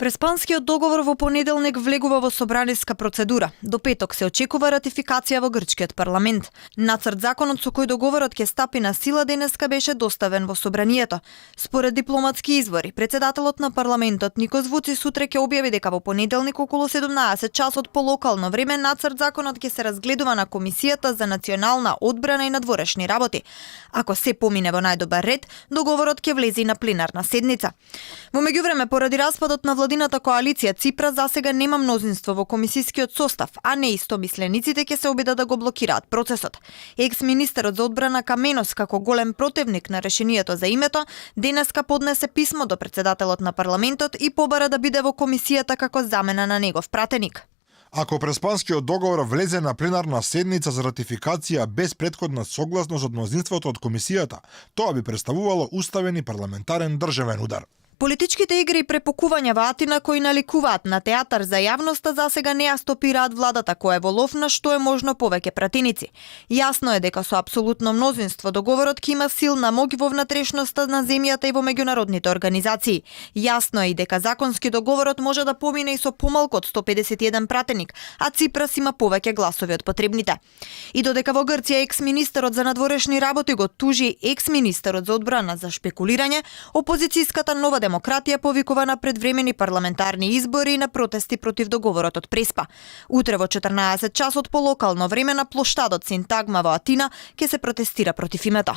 Преспанскиот договор во понеделник влегува во собраниска процедура. До петок се очекува ратификација во грчкиот парламент. Нацрт законот со кој договорот ќе стапи на сила денеска беше доставен во собранието. Според дипломатски извори, председателот на парламентот Никос Вуцис сутре ќе објави дека во понеделник околу 17 часот по локално време нацрт законот ќе се разгледува на Комисијата за национална одбрана и надворешни работи. Ако се помине во најдобар ред, договорот ќе влезе и на пленарна седница. Во меѓувреме, поради распадот на владината коалиција Ципра засега нема мнозинство во комисискиот состав, а неистомислениците ќе се обидат да го блокираат процесот. Екс-министерот за одбрана Каменос, како голем противник на решението за името, денеска поднесе писмо до председателот на парламентот и побара да биде во комисијата како замена на негов пратеник. Ако Преспанскиот договор влезе на пленарна седница за ратификација без претходна согласност од мнозинството од комисијата, тоа би представувало уставен и парламентарен државен удар. Политичките игри и препокувања во Атина кои наликуваат на театар за јавноста засега не ја стопираат владата која е во лов на што е можно повеќе пратеници. Јасно е дека со апсолутно мнозинство договорот ќе има силна моќ во внатрешноста на земјата и во меѓународните организации. Јасно е и дека законски договорот може да помине и со помалку од 151 пратеник, а Ципрас има повеќе гласови од потребните. И додека во Грција екс-министерот за надворешни работи го тужи екс-министерот за одбрана за шпекулирање, опозицијската Нова демократија повикува на предвремени парламентарни избори и на протести против договорот од Преспа. Утре во 14 часот по локално време на плоштадот Синтагма во Атина ќе се протестира против името.